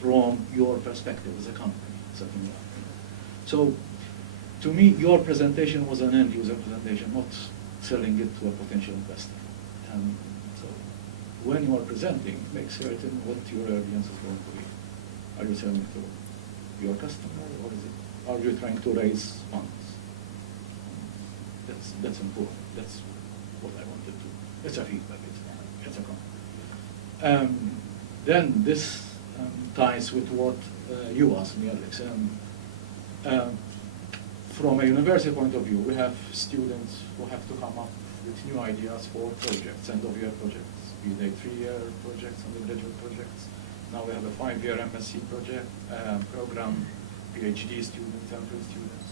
from your perspective as a company, something like that. So, to me, your presentation was an end-user presentation, not selling it to a potential investor. So, when you are presenting, make certain what your audience is going to be. Are you selling to your customer, or are you trying to raise funds? That's important. That's what I wanted to. It's a feedback. It's a comment. Then this ties with what you asked me, Alex. From a university point of view, we have students who have to come up with new ideas for projects, end-of-year projects, be they 3-year projects, undergraduate projects. Now we have a 5-year MSc project program, PhD students, MPhil students.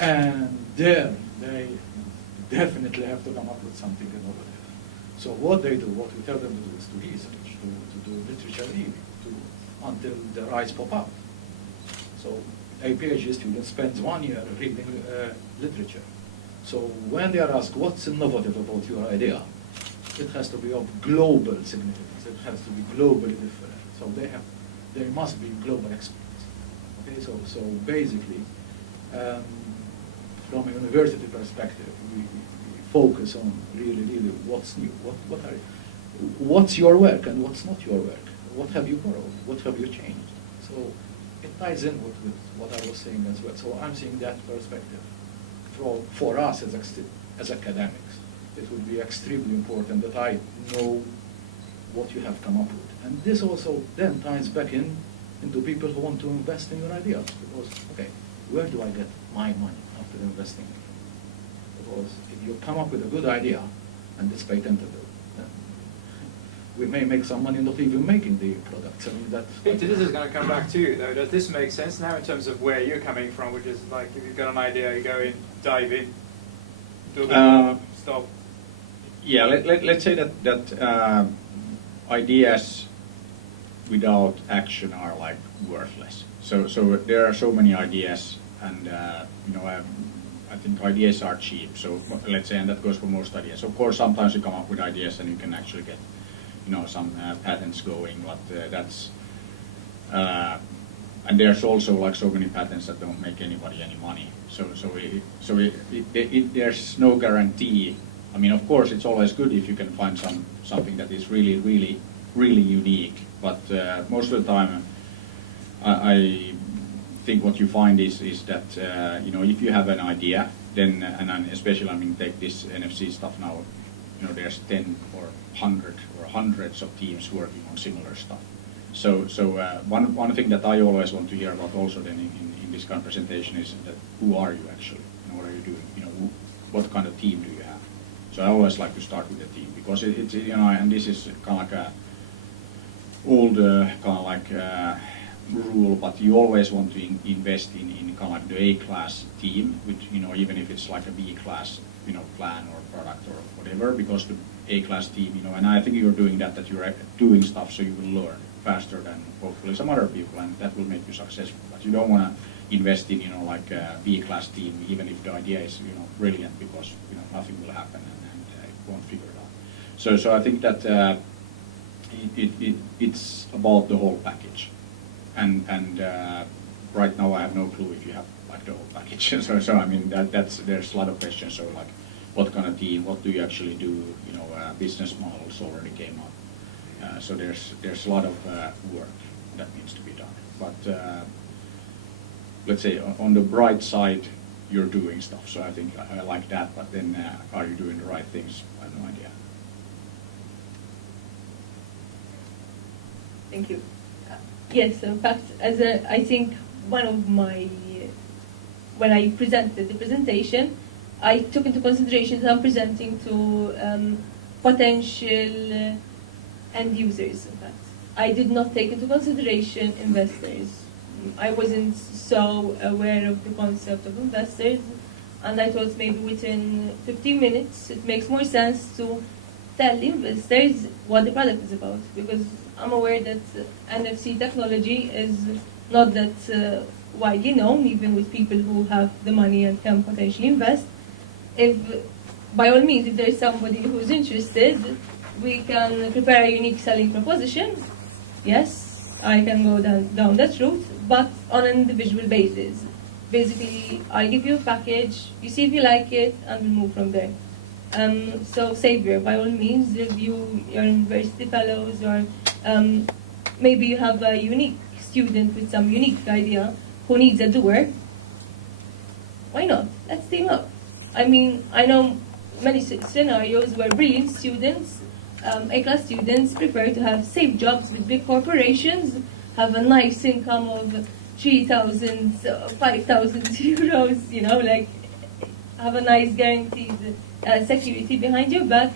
And there, they definitely have to come up with something innovative. So what they do, what we tell them to do is to research, to do literature reading, until their eyes pop up. So a PhD student spends 1 year reading literature. So when they are asked what's innovative about your idea, it has to be of global significance. It has to be globally different. So they must be global experts. Okay, so basically, from a university perspective, we focus on really what's new, what's your work and what's not your work. What have you borrowed? What have you changed? So it ties in with what I was saying as well. So I'm seeing that perspective. For us as academics, it would be extremely important that I know what you have come up with. And this also then ties back into people who want to invest in your ideas. Because, okay, where do I get my money after investing? Because if you come up with a good idea and it's patentable, then we may make some money not even making the products. I mean, Peter, this is going to come back to you, though. Does this make sense now in terms of where you're coming from, which is like if you've got an idea, you go in, dive in, do a bit more, stop? Yeah, let's say that ideas without action are like worthless. So there are so many ideas, and I think ideas are cheap. So let's say, and that goes for most ideas. Of course, sometimes you come up with ideas and you can actually get some patents going, but that's and there's also like so many patents that don't make anybody any money. So there's no guarantee. I mean, of course, it's always good if you can find something that is really unique. But most of the time, I think what you find is that if you have an idea, then and especially, I mean, take this NFC stuff now. There's 10 or 100 or hundreds of teams working on similar stuff. So one thing that I always want to hear about also then in this kind of presentation is that who are you actually? What are you doing? What kind of team do you have? So I always like to start with the team because it's and this is kind of like a old kind of like rule, but you always want to invest in kind of like the A-class team, which even if it's like a B-class plan or product or whatever, because the A-class team, and I think you're doing that you're doing stuff so you will learn faster than hopefully some other people, and that will make you successful. But you don't want to invest in like a B-class team, even if the idea is brilliant, because nothing will happen and it won't figure it out. So I think that it's about the whole package, and right now I have no clue if you have like the whole package. so I mean there's a lot of questions. So like, what kind of team? What do you actually do? Business models already came up. So there's a lot of work that needs to be done. But let's say on the bright side, you're doing stuff. So I think I like that. But then, are you doing the right things? I have no idea. Thank you. Yes, in fact, I think one of my, when I presented the presentation, I took into consideration that I'm presenting to potential end users, in fact. I did not take into consideration investors. I wasn't so aware of the concept of investors, and I thought maybe within 15 minutes it makes more sense to tell investors what the product is about, because I'm aware that NFC technology is not that widely known, even with people who have the money and can potentially invest. By all means, if there is somebody who's interested, we can prepare a unique selling proposition. Yes, I can go down that route, but on an individual basis. Basically, I give you a package, you see if you like it, and we move from there. So Xavier, by all means, review your university fellows, or maybe you have a unique student with some unique idea who needs a doer. Why not? Let's team up. I mean, I know many scenarios where brilliant students, A-class students, prefer to have safe jobs with big corporations, have a nice income of 3,000, 5,000 euros, you know, like have a nice guaranteed security behind your back.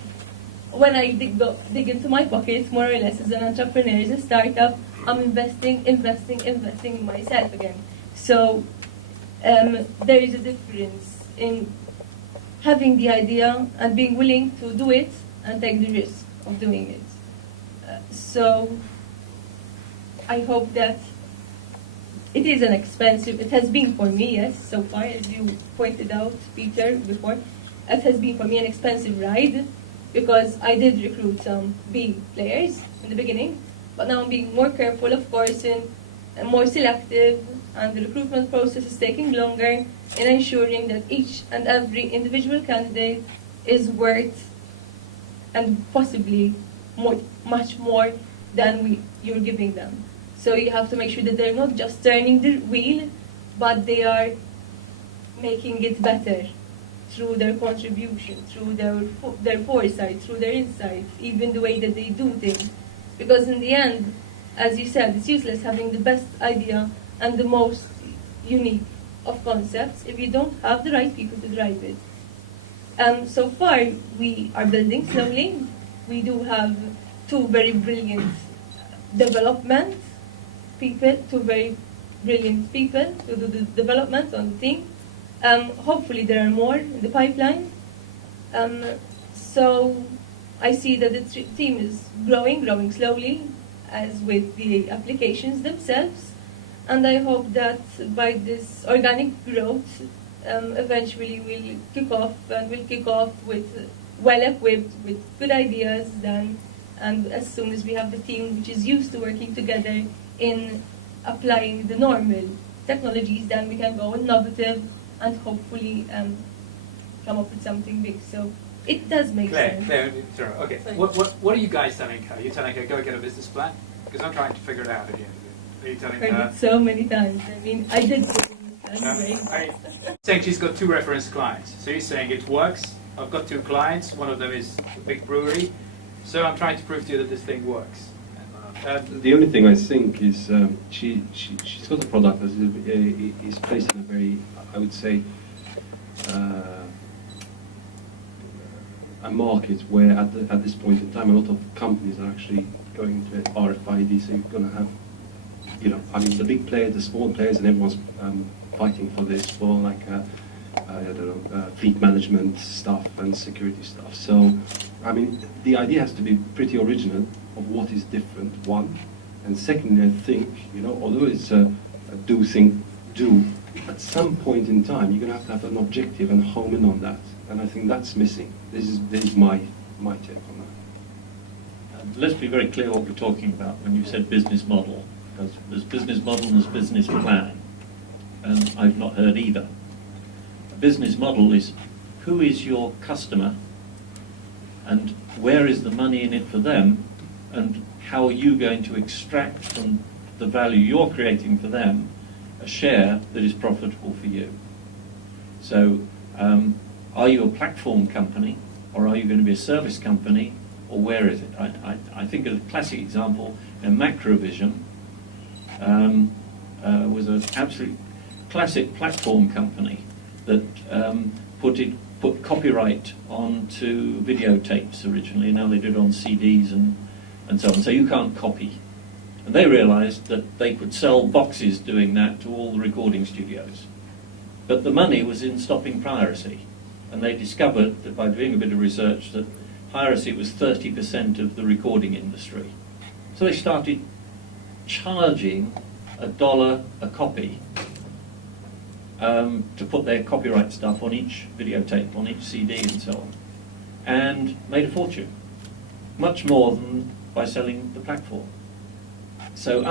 When I dig into my pockets, more or less, as an entrepreneur, as a startup, I'm investing in myself again. So there is a difference in having the idea and being willing to do it and take the risk of doing it. So I hope that it is an expensive, it has been for me, yes, so far, as you pointed out, Peter, before, it has been for me an expensive ride, because I did recruit some B players in the beginning, but now I'm being more careful, of course, and more selective, and the recruitment process is taking longer in ensuring that each and every individual candidate is worth, and possibly much more than you're giving them. So you have to make sure that they're not just turning the wheel, but they are making it better through their contribution, through their foresight, through their insight, even the way that they do things. Because in the end, as you said, it's useless having the best idea and the most unique of concepts if you don't have the right people to drive it. So far, we are building slowly. We do have two very brilliant development people, two very brilliant people to do the development on the team. Hopefully there are more in the pipeline. So I see that the team is growing slowly, as with the applications themselves. And I hope that by this organic growth, eventually we'll kick off with well-equipped, with good ideas then. And as soon as we have the team which is used to working together in applying the normal technologies, then we can go innovative and hopefully come up with something big. So it does make sense. Claire, okay. What are you guys telling her? Are you telling her go get a business plan? Because I'm trying to figure it out at the end of it. Are you telling I've her? heard it so many times. I mean, I did put it in the plan. Saying she's got 2 reference clients. So you're saying it works. I've got 2 clients. One of them is a big brewery. So I'm trying to prove to you that this thing works. The only thing I think is she's got a product that is placed in a very, I would say, a market where at this point in time a lot of companies are actually going to RFID, so you're going to have, you know, I mean the big players, the small players, and everyone's fighting for this, for like I don't know, fleet management stuff and security stuff. So I mean the idea has to be pretty original of what is different, one, and secondly I think, you know, although it's a do, at some point in time you're going to have an objective and home in on that, and I think that's missing. This is my take on that. Let's be very clear what we're talking about when you said business model, because there's business model and there's business plan, and I've not heard either. A business model is who is your customer and where is the money in it for them, and how are you going to extract from the value you're creating for them a share that is profitable for you. So are you a platform company, or are you going to be a service company, or where is it? I think a classic example in Macrovision was an absolute classic platform company that put copyright onto videotapes originally. Now they did it on CDs and so on. So you can't copy. And they realised that they could sell boxes doing that to all the recording studios. But the money was in stopping piracy. And they discovered that by doing a bit of research that piracy was 30% of the recording industry. So they started charging $1 a copy to put their copyright stuff on each videotape, on each CD and so on. And made a fortune. Much more than by selling the platform. So